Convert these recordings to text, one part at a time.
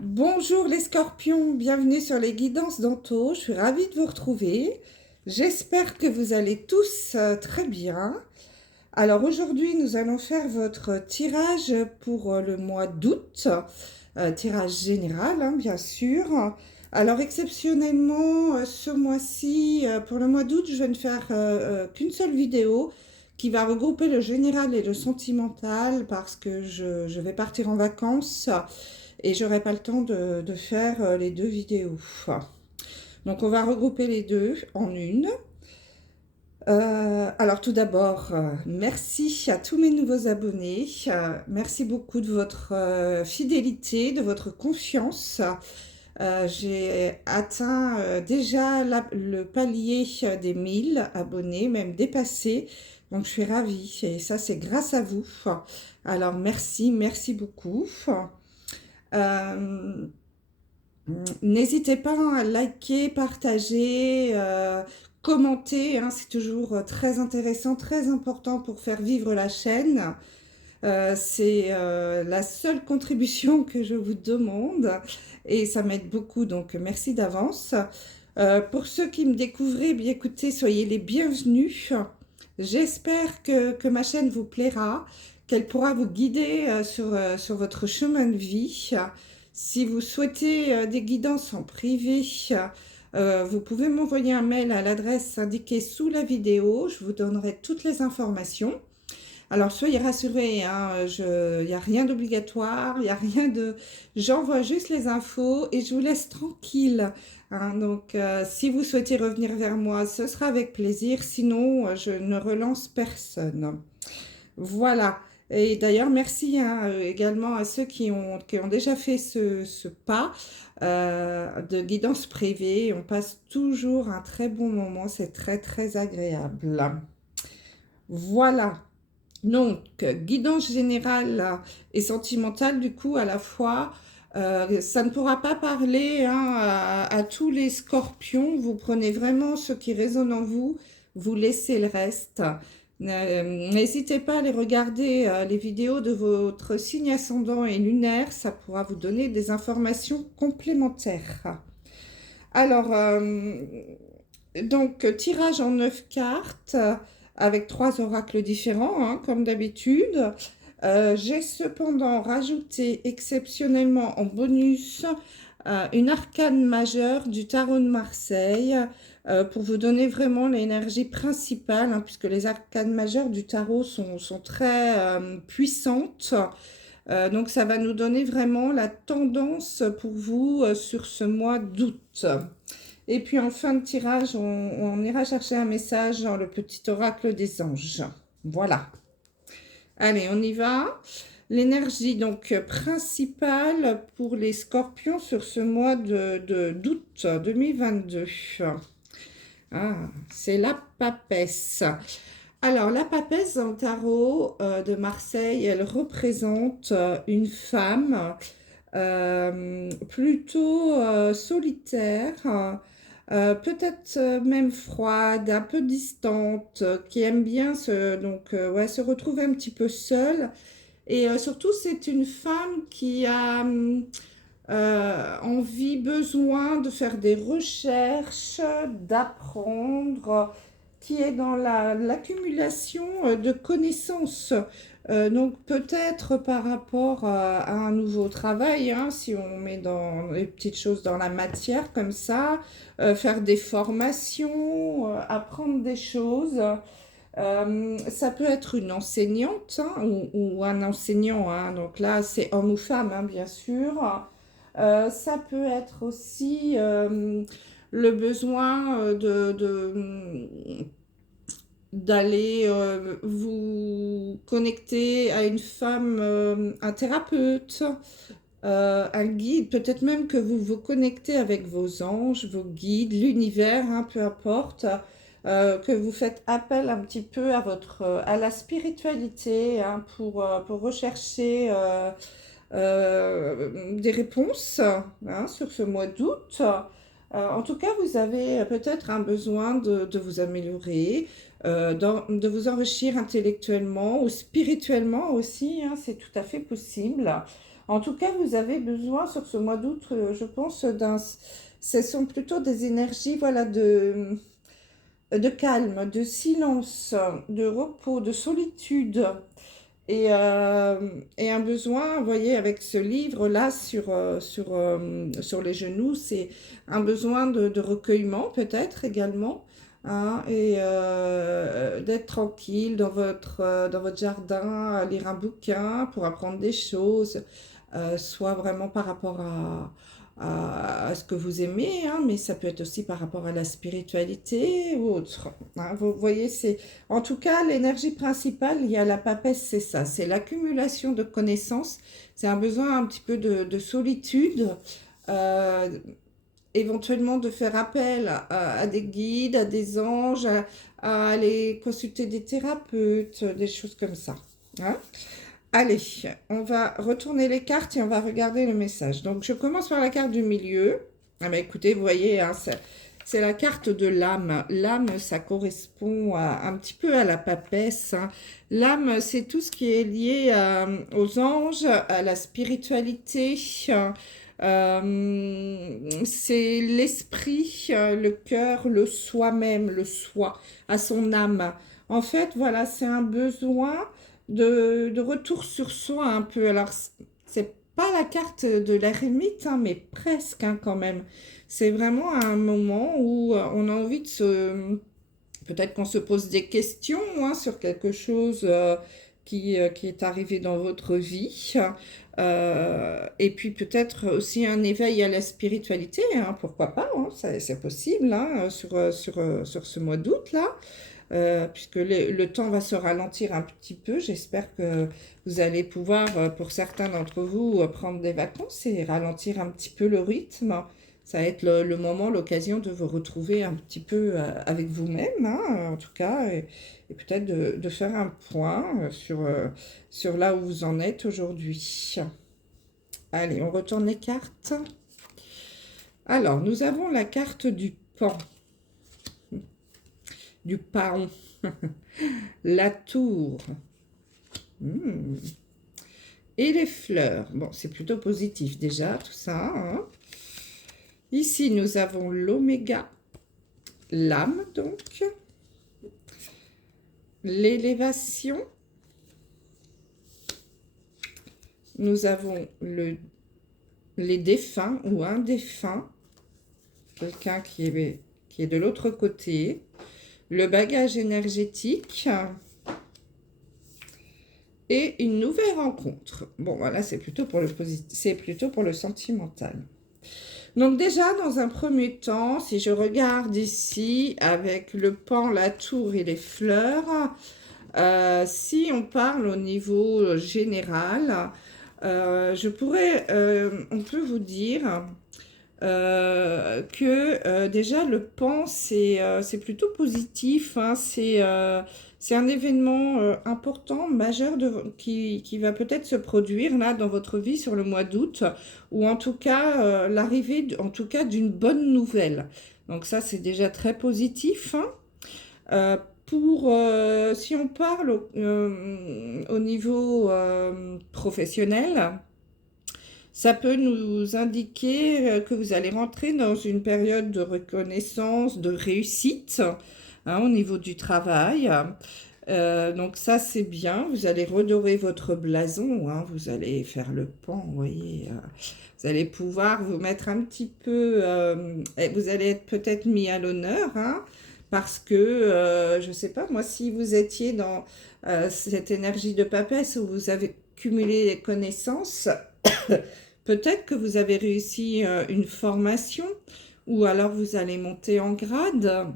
Bonjour les scorpions, bienvenue sur les guidances d'Anto, je suis ravie de vous retrouver. J'espère que vous allez tous très bien. Alors aujourd'hui nous allons faire votre tirage pour le mois d'août, tirage général bien sûr. Alors exceptionnellement ce mois-ci, pour le mois d'août, je vais ne faire qu'une seule vidéo qui va regrouper le général et le sentimental parce que je vais partir en vacances et j'aurai pas le temps de faire les deux vidéos. Donc on va regrouper les deux en une. Alors tout d'abord, merci à tous mes nouveaux abonnés. Merci beaucoup de votre fidélité, de votre confiance. J'ai atteint déjà le palier des 1000 abonnés, même dépassé. Donc je suis ravie et ça c'est grâce à vous. Alors merci, merci beaucoup. Euh, N'hésitez pas à liker, partager, commenter, hein, c'est toujours très intéressant, très important pour faire vivre la chaîne. C'est la seule contribution que je vous demande et ça m'aide beaucoup, donc merci d'avance. Pour ceux qui me découvrent, bien écoutez, soyez les bienvenus. J'espère que ma chaîne vous plaira, qu'elle pourra vous guider sur votre chemin de vie. Si vous souhaitez des guidances en privé, vous pouvez m'envoyer un mail à l'adresse indiquée sous la vidéo. Je vous donnerai toutes les informations. Alors soyez rassurés, hein, il n'y a rien d'obligatoire, il n'y a rien de... J'envoie juste les infos et je vous laisse tranquille, hein. Donc si vous souhaitez revenir vers moi, ce sera avec plaisir. Sinon, je ne relance personne. Voilà. Et d'ailleurs, merci hein, également à ceux qui ont déjà fait ce pas de guidance privée. On passe toujours un très bon moment, c'est très très agréable. Voilà. Donc, guidance générale et sentimentale, du coup, à la fois, ça ne pourra pas parler hein, à tous les scorpions. Vous prenez vraiment ce qui résonne en vous, vous laissez le reste. N'hésitez pas à aller regarder les vidéos de votre signe ascendant et lunaire, ça pourra vous donner des informations complémentaires. Alors, donc, tirage en 9 cartes avec 3 oracles différents, hein, comme d'habitude. J'ai cependant rajouté exceptionnellement en bonus une arcane majeure du tarot de Marseille pour vous donner vraiment l'énergie principale, hein, puisque les arcanes majeures du tarot sont très puissantes. Donc ça va nous donner vraiment la tendance pour vous sur ce mois d'août. Et puis en fin de tirage, on ira chercher un message dans le petit oracle des anges. Voilà. Allez, on y va. L'énergie donc principale pour les scorpions sur ce mois d'août 2022. Ah, c'est la papesse. Alors, la papesse dans le tarot de Marseille, elle représente une femme plutôt solitaire, peut-être même froide, un peu distante, qui aime bien ouais, se retrouver un petit peu seule. Et surtout, c'est une femme qui a envie, besoin de faire des recherches, d'apprendre, qui est dans l'accumulation de connaissances. Donc peut-être par rapport à un nouveau travail, hein, si on met dans les petites choses dans la matière comme ça, faire des formations, apprendre des choses. Ça peut être une enseignante hein, ou un enseignant, hein, donc là c'est homme ou femme hein, bien sûr. Ça peut être aussi le besoin d'aller vous connecter à une femme, un thérapeute, un guide, peut-être même que vous vous connectez avec vos anges, vos guides, l'univers, hein, peu importe, que vous faites appel un petit peu à la spiritualité hein, pour rechercher des réponses hein, sur ce mois d'août. En tout cas, vous avez peut-être un besoin de vous améliorer, de vous enrichir intellectuellement ou spirituellement aussi, hein, c'est tout à fait possible. En tout cas, vous avez besoin sur ce mois d'août, je pense, ce sont plutôt des énergies, voilà, de calme, de silence, de repos, de solitude. Et un besoin, vous voyez, avec ce livre-là sur les genoux, c'est un besoin de recueillement peut-être également, hein, d'être tranquille dans votre jardin, à lire un bouquin pour apprendre des choses, soit vraiment par rapport à ce que vous aimez, hein, mais ça peut être aussi par rapport à la spiritualité ou autre, hein. Vous voyez, c'est en tout cas l'énergie principale, il y a la papesse, c'est ça, c'est l'accumulation de connaissances, c'est un besoin un petit peu de solitude, euh, éventuellement de faire appel à des guides, à des anges, à aller consulter des thérapeutes, des choses comme ça, hein. Allez, on va retourner les cartes et on va regarder le message. Donc, je commence par la carte du milieu. Ah ben, écoutez, vous voyez, hein, c'est la carte de l'âme. L'âme, ça correspond un petit peu à la papesse, hein. L'âme, c'est tout ce qui est lié aux anges, à la spiritualité. C'est l'esprit, le cœur, le soi-même, le soi, à son âme. En fait, voilà, c'est un besoin de retour sur soi un peu. Alors, c'est pas la carte de l'ermite, hein, mais presque, hein, quand même. C'est vraiment un moment où on a envie de se... Peut-être qu'on se pose des questions, hein, sur quelque chose qui est arrivé dans votre vie. Et puis peut-être aussi un éveil à la spiritualité, hein, pourquoi pas, hein, c'est possible, hein, sur ce mois d'août là. Puisque le temps va se ralentir un petit peu. J'espère que vous allez pouvoir, pour certains d'entre vous, prendre des vacances et ralentir un petit peu le rythme. Ça va être le moment, l'occasion de vous retrouver un petit peu avec vous-même, hein, en tout cas, et peut-être de faire un point sur là où vous en êtes aujourd'hui. Allez, on retourne les cartes. Alors, nous avons la carte du pan. Du paon, la tour, et les fleurs. Bon, c'est plutôt positif déjà, tout ça, hein. Ici, nous avons l'oméga, l'âme, donc, l'élévation. Nous avons les défunts ou un défunt, quelqu'un qui est de l'autre côté. Le bagage énergétique et une nouvelle rencontre. Bon, voilà, c'est plutôt pour le sentimental. Donc déjà, dans un premier temps, si je regarde ici avec le pan, la tour et les fleurs, si on parle au niveau général, on peut vous dire que déjà le pan c'est plutôt positif, hein, c'est un événement important, majeur qui va peut-être se produire là dans votre vie sur le mois d'août, ou en tout cas l'arrivée en tout cas d'une bonne nouvelle. Donc ça c'est déjà très positif, hein. Si on parle au niveau professionnel, ça peut nous indiquer que vous allez rentrer dans une période de reconnaissance, de réussite, hein, au niveau du travail. Donc ça, c'est bien. Vous allez redorer votre blason, hein, vous allez faire le pan, vous voyez. Vous allez pouvoir vous mettre un petit peu... et vous allez être peut-être mis à l'honneur, hein, parce que, je ne sais pas, moi, si vous étiez dans cette énergie de papesse où vous avez cumulé les connaissances... Peut-être que vous avez réussi une formation ou alors vous allez monter en grade,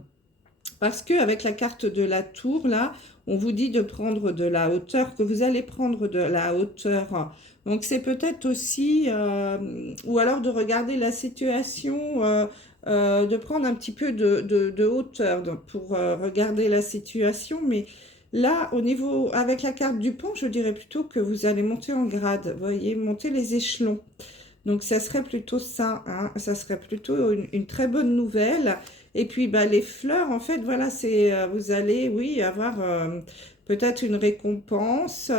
parce qu'avec la carte de la tour, là, on vous dit de prendre de la hauteur, que vous allez prendre de la hauteur. Donc c'est peut-être aussi, ou alors de regarder la situation, de prendre un petit peu de hauteur pour regarder la situation, mais... Là, au niveau, avec la carte du pont, je dirais plutôt que vous allez monter en grade, vous voyez, monter les échelons. Donc, ça serait plutôt ça, hein, ça serait plutôt une très bonne nouvelle. Et puis, bah, les fleurs, en fait, voilà, vous allez, oui, avoir peut-être une récompense.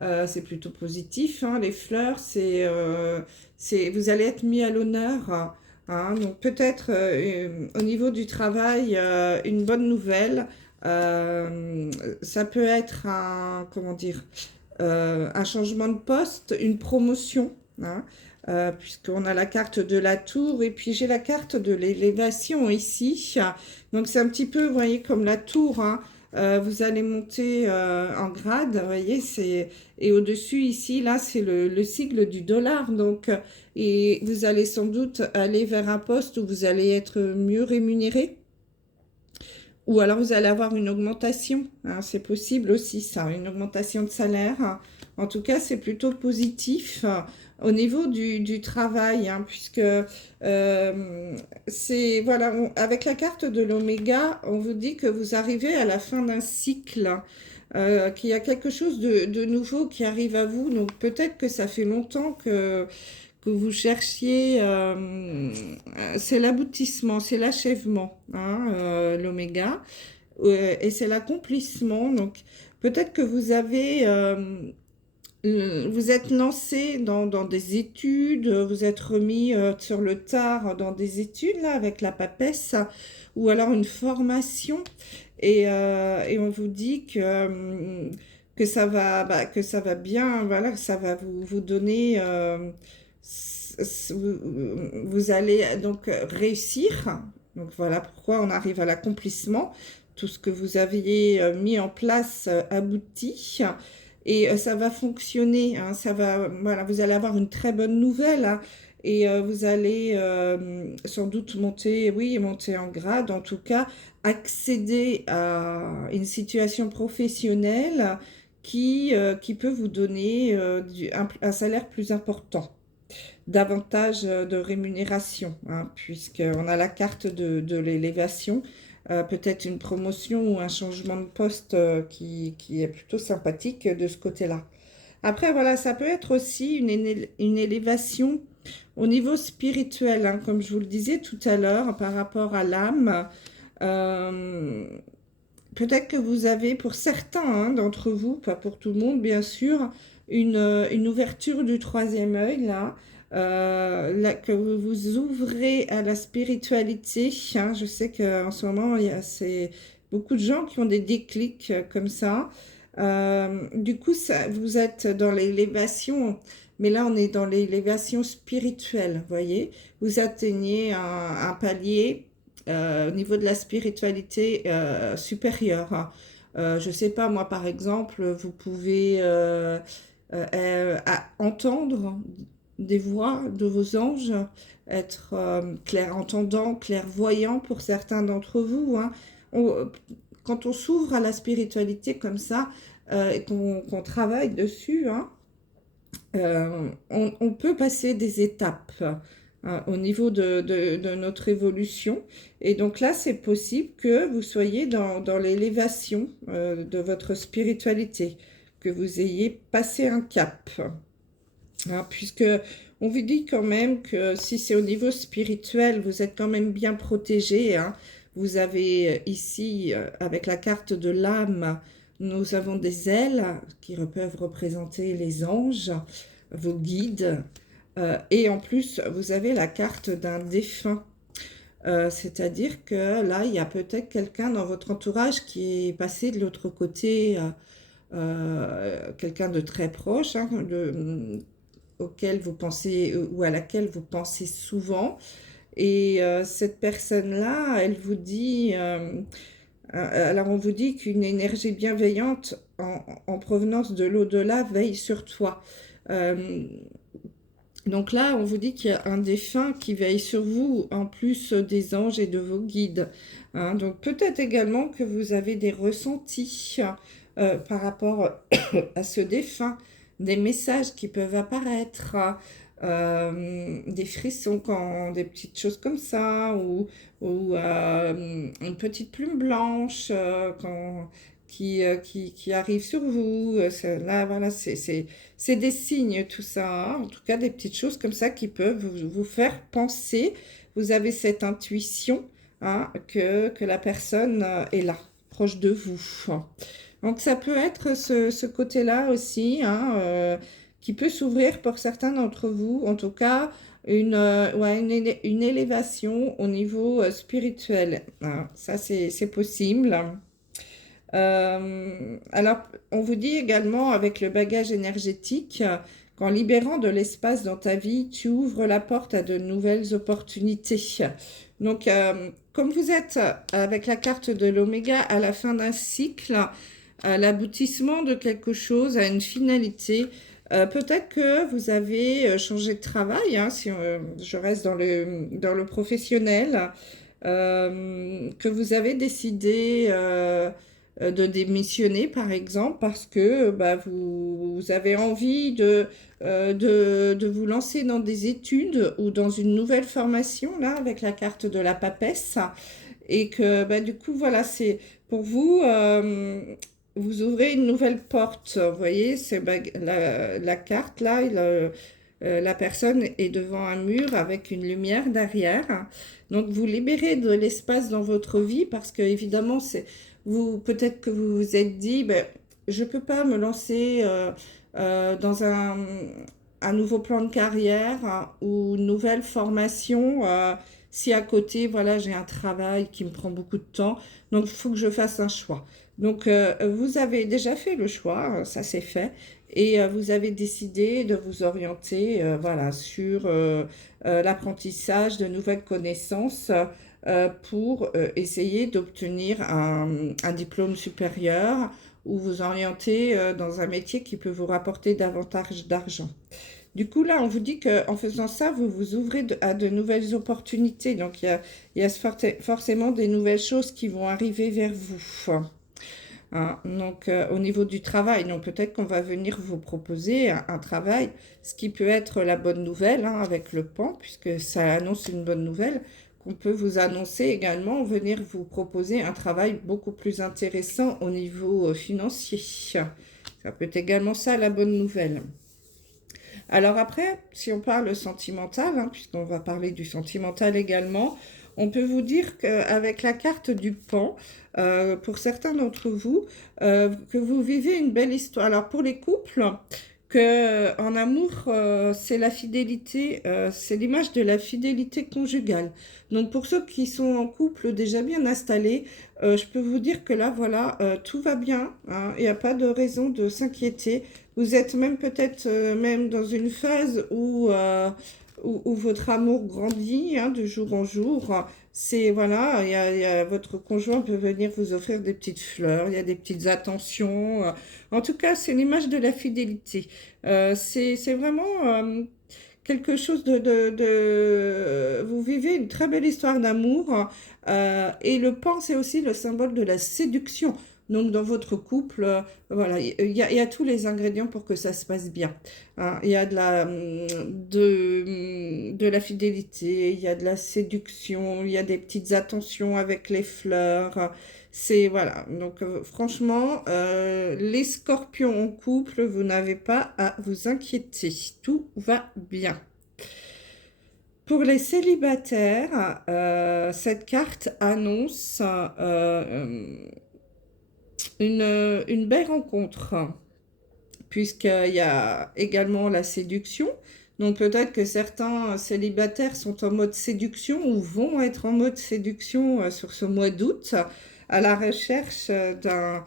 c'est plutôt positif, hein. Les fleurs, vous allez être mis à l'honneur, hein. Donc peut-être au niveau du travail, une bonne nouvelle. Euh, Ça peut être comment dire, un changement de poste, une promotion, hein, puisqu'on a la carte de la tour et puis j'ai la carte de l'élévation ici. Donc c'est un petit peu, vous voyez, comme la tour, hein. Vous allez monter en grade, vous voyez, et au-dessus ici, là, c'est le sigle du dollar. Donc, et vous allez sans doute aller vers un poste où vous allez être mieux rémunéré. Ou alors vous allez avoir une augmentation, hein, c'est possible aussi ça, une augmentation de salaire. En tout cas, c'est plutôt positif au niveau du travail, hein, puisque voilà, avec la carte de l'oméga, on vous dit que vous arrivez à la fin d'un cycle, qu'il y a quelque chose de nouveau qui arrive à vous. Donc peut-être que ça fait longtemps que vous cherchiez, c'est l'aboutissement, c'est l'achèvement, hein, l'oméga, et c'est l'accomplissement. Donc, peut-être que vous êtes lancé dans des études, vous êtes remis sur le tard dans des études, là, avec la papesse, ou alors une formation, et on vous dit que que ça va bien, voilà, que ça va vous donner, vous allez donc réussir. Donc voilà pourquoi on arrive à l'accomplissement. Tout ce que vous aviez mis en place aboutit. Et ça va fonctionner, hein, voilà, vous allez avoir une très bonne nouvelle, hein, et vous allez sans doute monter en grade, en tout cas, accéder à une situation professionnelle qui peut vous donner un salaire plus important, davantage de rémunération, hein, puisqu'on a la carte de l'élévation, peut-être une promotion ou un changement de poste qui est plutôt sympathique de ce côté-là. Après, voilà, ça peut être aussi une élévation au niveau spirituel, hein, comme je vous le disais tout à l'heure, par rapport à l'âme. Euh, Peut-être que vous avez, pour certains d'entre vous, pas pour tout le monde bien sûr, une ouverture du troisième œil là, là, que vous vous ouvrez à la spiritualité, hein. Je sais qu'en ce moment, c'est beaucoup de gens qui ont des déclics comme ça. Du coup, vous êtes dans l'élévation, mais là, on est dans l'élévation spirituelle, vous voyez. Vous atteignez un palier au niveau de la spiritualité supérieure, hein. Je sais pas, moi par exemple, vous pouvez entendre des voix de vos anges, être clair-entendant, clairvoyant pour certains d'entre vous, hein. On- Quand on s'ouvre à la spiritualité comme ça et qu'on travaille dessus, hein, on peut passer des étapes au niveau de notre évolution. Et donc là, c'est possible que vous soyez dans l'élévation de votre spiritualité, que vous ayez passé un cap, hein, puisque on vous dit quand même que si c'est au niveau spirituel, vous êtes quand même bien protégé, hein. Vous avez ici, avec la carte de l'âme, nous avons des ailes qui peuvent représenter les anges, vos guides, et en plus, vous avez la carte d'un défunt. C'est-à-dire que là, il y a peut-être quelqu'un dans votre entourage qui est passé de l'autre côté, quelqu'un de très proche, hein, auquel vous pensez ou à laquelle vous pensez souvent. Et cette personne-là, elle vous dit, alors on vous dit qu'une énergie bienveillante en provenance de l'au-delà veille sur toi. Euh, donc là, on vous dit qu'il y a un défunt qui veille sur vous, en plus des anges et de vos guides, hein. Donc peut-être également que vous avez des ressentis par rapport à ce défunt, des messages qui peuvent apparaître, des frissons, des petites choses comme ça, ou une petite plume blanche qui arrive sur vous. Là, voilà, c'est des signes, tout ça, hein. En tout cas, des petites choses comme ça qui peuvent vous faire penser. Vous avez cette intuition, hein, que la personne est là, proche de vous. Donc ça peut être ce côté-là aussi, hein, qui peut s'ouvrir pour certains d'entre vous, en tout cas ouais, une élévation au niveau spirituel, hein. Ça, c'est possible. Alors, on vous dit également avec le bagage énergétique, qu'en libérant de l'espace dans ta vie, tu ouvres la porte à de nouvelles opportunités. Donc, comme vous êtes avec la carte de l'oméga à la fin d'un cycle, à l'aboutissement de quelque chose, à une finalité, peut-être que vous avez changé de travail, hein, si je reste dans le professionnel, que vous avez décidé de démissionner, par exemple, parce que bah, vous avez envie de vous lancer dans des études ou dans une nouvelle formation, là, avec la carte de la papesse, et que bah, du coup, voilà, c'est pour vous, vous ouvrez une nouvelle porte. Vous voyez, c'est la carte, là, la personne est devant un mur avec une lumière derrière. Donc, vous libérez de l'espace dans votre vie parce que, évidemment, peut-être que vous vous êtes dit, ben, je ne peux pas me lancer dans un nouveau plan de carrière, hein, ou une nouvelle formation si à côté, voilà, j'ai un travail qui me prend beaucoup de temps. Donc, il faut que je fasse un choix. Donc, vous avez déjà fait le choix, ça c'est fait. Et vous avez décidé de vous orienter voilà, sur l'apprentissage de nouvelles connaissances pour essayer d'obtenir un diplôme supérieur ou vous orienter dans un métier qui peut vous rapporter davantage d'argent. Du coup, là, on vous dit qu'en faisant ça, vous vous ouvrez à de nouvelles opportunités. Donc, il y a forcément des nouvelles choses qui vont arriver vers vous. Hein, donc, au niveau du travail, donc peut-être qu'on va venir vous proposer un travail, ce qui peut être la bonne nouvelle, hein, avec le pan, puisque ça annonce une bonne nouvelle, qu'on peut vous annoncer également, venir vous proposer un travail beaucoup plus intéressant au niveau financier. Ça peut être également ça la bonne nouvelle. Alors après, si on parle sentimental, hein, puisqu'on va parler du sentimental également, on peut vous dire qu'avec la carte du pan, pour certains d'entre vous, que vous vivez une belle histoire. Alors pour les couples, que en amour, c'est la fidélité, c'est l'image de la fidélité conjugale. Donc pour ceux qui sont en couple déjà bien installés, je peux vous dire que là, voilà, tout va bien, hein, il n'y a pas de raison de s'inquiéter. Vous êtes même peut-être même dans une phase où votre amour grandit, hein, de jour en jour. C'est, voilà, votre conjoint peut venir vous offrir des petites fleurs, il y a des petites attentions. En tout cas, c'est l'image de la fidélité. C'est vraiment quelque chose Vous vivez une très belle histoire d'amour. Et le pan, c'est aussi le symbole de la séduction. Donc, dans votre couple, voilà, il y a tous les ingrédients pour que ça se passe bien. Hein. Il y a de la fidélité, il y a de la séduction, il y a des petites attentions avec les fleurs. C'est, voilà. Donc, franchement, les scorpions en couple, vous n'avez pas à vous inquiéter. Tout va bien. Pour les célibataires, cette carte annonce une belle rencontre, puisqu'il y a également la séduction. Donc peut-être que certains célibataires sont en mode séduction ou vont être en mode séduction sur ce mois d'août, à la recherche d'un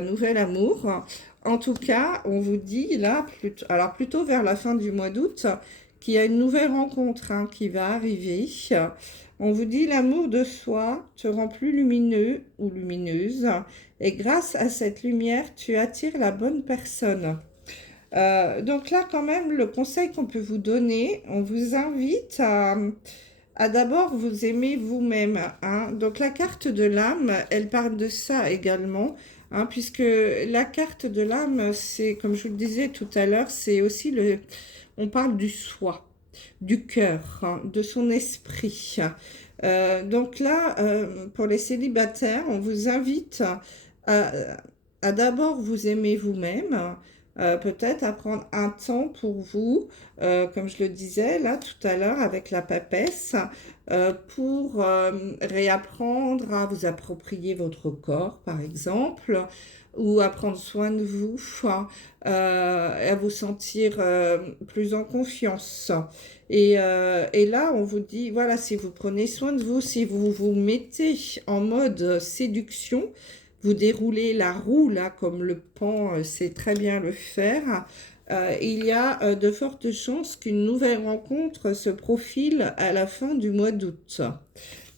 nouvel amour. En tout cas, on vous dit là, alors plutôt vers la fin du mois d'août, qu'il y a une nouvelle rencontre, hein, qui va arriver. On vous dit l'amour de soi te rend plus lumineux ou lumineuse et grâce à cette lumière, tu attires la bonne personne. Donc là, quand même, le conseil qu'on peut vous donner, on vous invite à d'abord vous aimer vous-même, hein. Donc la carte de l'âme, elle parle de ça également, hein, puisque la carte de l'âme, c'est, comme je vous le disais tout à l'heure, c'est aussi on parle du soi, du cœur, hein, de son esprit. Donc là, pour les célibataires, on vous invite à, à d'abord vous aimer vous-même, peut-être à prendre un temps pour vous, comme je le disais là tout à l'heure avec la papesse, pour réapprendre à vous approprier votre corps, par exemple, ou à prendre soin de vous, à vous sentir plus en confiance. Et là, on vous dit, voilà, si vous prenez soin de vous, si vous vous mettez en mode séduction, vous déroulez la roue, là, comme le pan sait très bien le faire, il y a de fortes chances qu'une nouvelle rencontre se profile à la fin du mois d'août.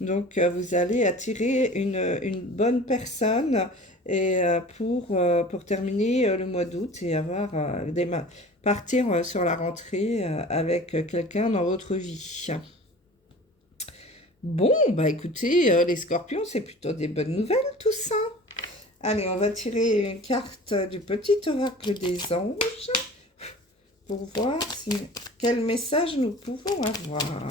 Donc, vous allez attirer une bonne personne et, pour terminer le mois d'août et avoir partir sur la rentrée avec quelqu'un dans votre vie. Bon, bah écoutez, les scorpions, c'est plutôt des bonnes nouvelles tout ça. Allez, on va tirer une carte du petit oracle des anges pour voir quel message nous pouvons avoir.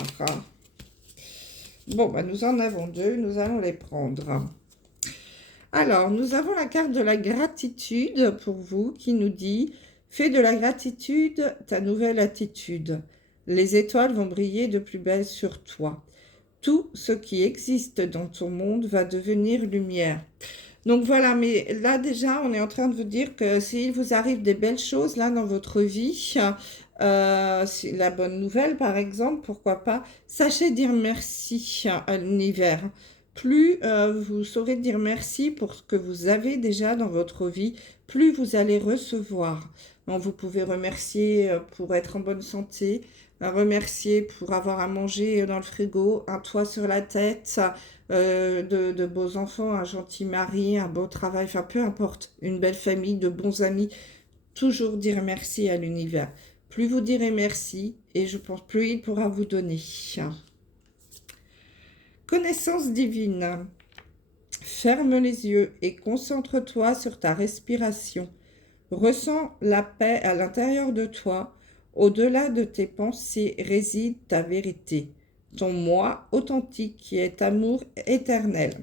Bon, bah nous en avons deux, nous allons les prendre. Alors, nous avons la carte de la gratitude pour vous qui nous dit « Fais de la gratitude ta nouvelle attitude. Les étoiles vont briller de plus belle sur toi. Tout ce qui existe dans ton monde va devenir lumière. » Donc voilà, mais là déjà, on est en train de vous dire que s'il vous arrive des belles choses là dans votre vie, la bonne nouvelle par exemple, pourquoi pas, sachez dire merci à l'univers. Plus vous saurez dire merci pour ce que vous avez déjà dans votre vie, plus vous allez recevoir. Donc vous pouvez remercier pour être en bonne santé, remercier pour avoir à manger dans le frigo, un toit sur la tête, de beaux enfants, un gentil mari, un beau travail, enfin peu importe, une belle famille, de bons amis. Toujours dire merci à l'univers. Plus vous direz merci, et je pense plus il pourra vous donner. Connaissance divine. Ferme les yeux et concentre-toi sur ta respiration. Ressens la paix à l'intérieur de toi. Au-delà de tes pensées réside ta vérité. Ton moi authentique qui est amour éternel.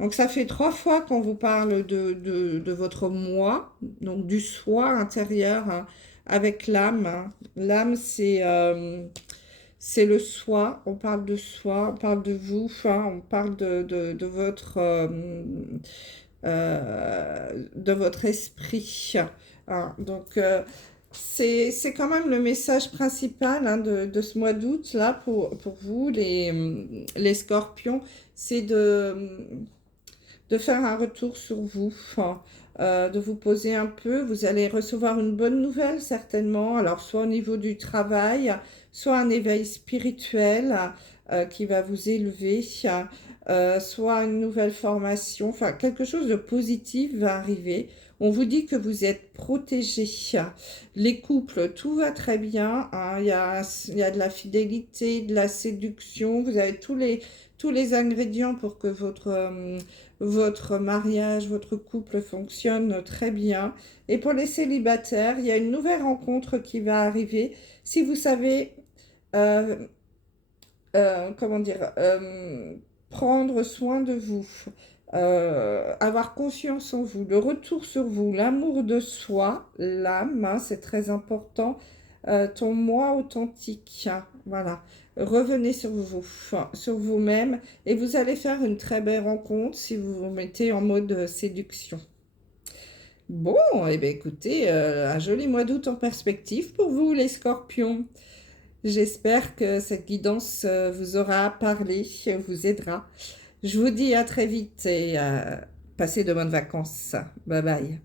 Donc ça fait 3 fois qu'on vous parle de votre moi, donc du soi intérieur, hein, avec l'âme. Hein. L'âme, c'est le soi, on parle de soi, on parle de vous, hein, on parle de votre esprit. Hein. Donc, c'est quand même le message principal hein, de ce mois d'août, là, pour vous, les scorpions, c'est de faire un retour sur vous, hein, de vous poser un peu. Vous allez recevoir une bonne nouvelle, certainement, alors soit au niveau du travail, soit un éveil spirituel qui va vous élever, soit une nouvelle formation, enfin quelque chose de positif va arriver. On vous dit que vous êtes protégés. Les couples, tout va très bien. Hein. Il y a de la fidélité, de la séduction. Vous avez tous les ingrédients pour que votre mariage, votre couple fonctionne très bien. Et pour les célibataires, il y a une nouvelle rencontre qui va arriver. Si vous savez, comment dire, prendre soin de vous, avoir confiance en vous, le retour sur vous, l'amour de soi, l'âme, hein, c'est très important, ton moi authentique, hein, voilà. Revenez sur vous, sur vous-même, et vous allez faire une très belle rencontre si vous vous mettez en mode séduction. Bon, eh bien écoutez, un joli mois d'août en perspective pour vous les scorpions. J'espère que cette guidance vous aura parlé, vous aidera. Je vous dis à très vite et passez de bonnes vacances. Bye bye.